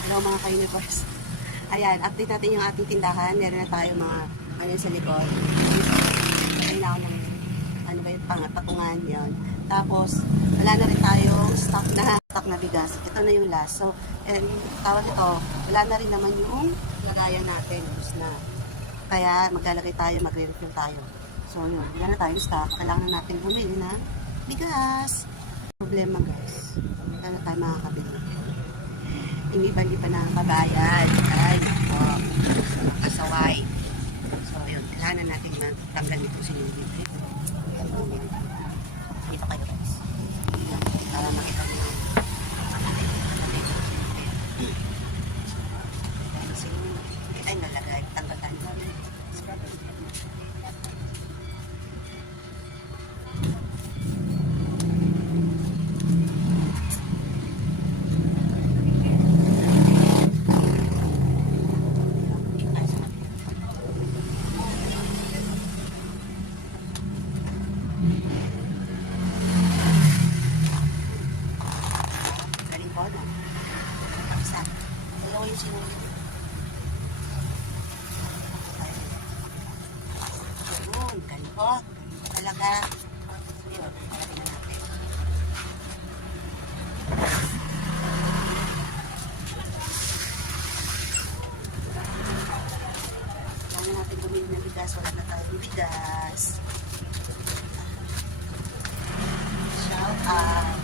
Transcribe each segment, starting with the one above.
Hello mga ka-universe. Ayan, update natin yung ating tindahan. Meron na tayo mga ano sa likod. Meron na ako ng ano ba yung pangapatungan yun. Tapos, wala na rin tayong stock na stock na bigas. Ito na yung last. So, and tawag ito, wala na rin naman yung lagayan natin. Tapos na. Kaya maglalagay tayo, magre-refill tayo. So, yun. Wala na tayong stock. Kailangan na natin bumili na bigas. Problema guys. Wala na tayo makakabili. Yung hindi pa nakakabayad. Ay, nako. Kasaway. So, yun. Kailangan na natin matanggal ito sa yung Dito kayo guys. Para makita mo yung hindi tayo nalagay. Tanggal tayo. Ay, sa kapila. Galing ko na. Isa. Dalawa yung sinuli. Yun, galing ko. Talaga. Yun, na natin. Ng bigas. Wala na tayong bigas. Shout out.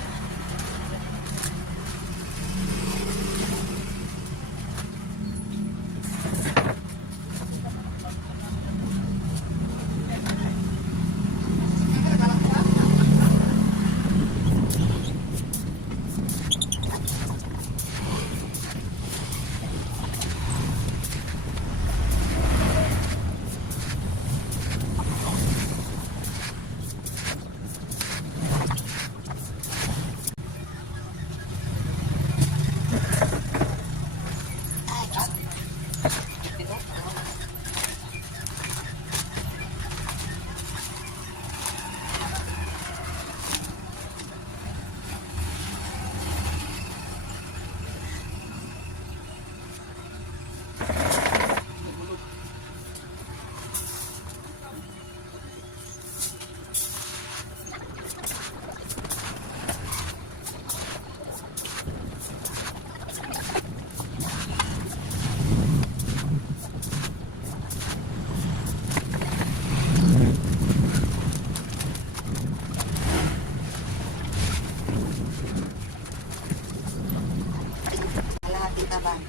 Kalahating taban.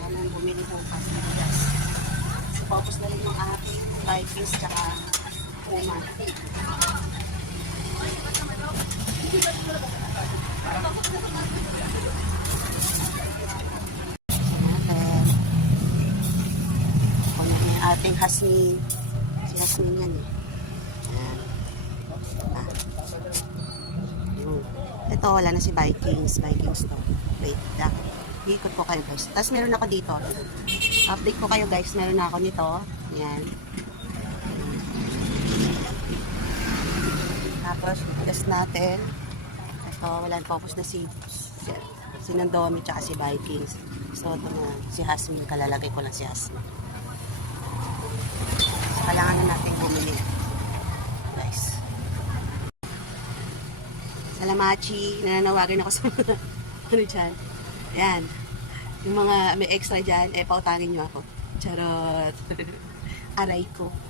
Yan ang bumili ko pas ng bigas. So, focus na rin yung aking Vikings tsaka yung ating Hasmin. Si Hasmin yan eh. Ito, wala na si Vikings. Vikings to. Wait, dak. Ikot ko kayo guys. Tapos meron ako dito. Update ko kayo guys. Meron na ako nito. Yan. Tapos, test natin. Ito, wala na focus na si si, si Nandomi tsaka si Vikings. So, ito na. Si Hasmin. Kalalagay ko lang si Hasmin. So, kailangan na natin bumili. Guys. Salamachi, nananawagan ako sa mga, ano dyan. Ayan. Yung mga may extra dyan, eh, pautangin nyo ako. Charot. Aray ko.